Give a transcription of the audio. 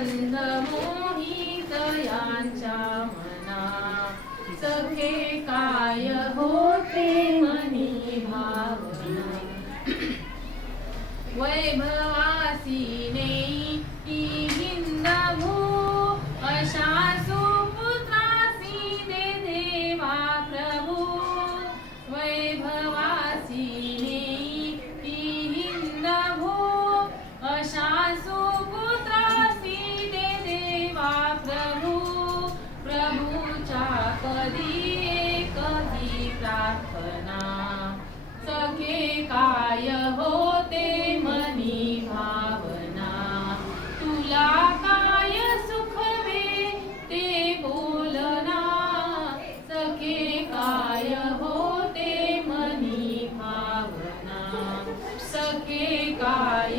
गंध मोहित यांच्या मना सखे काय होते मनी भावना वैभवासीने ती हिंदभू अशा सुपुत्रासी दे देवा प्रभू वैभवासीने ती हिंदभू अशा सुपुत्रासी दे देवा प्रभू प्रभूच्या कधी कधी प्रार्थना सखे काय होते मनी भावना तुला काय सुखवे ते बोलना सखे काय होते मनी भावना सखे काय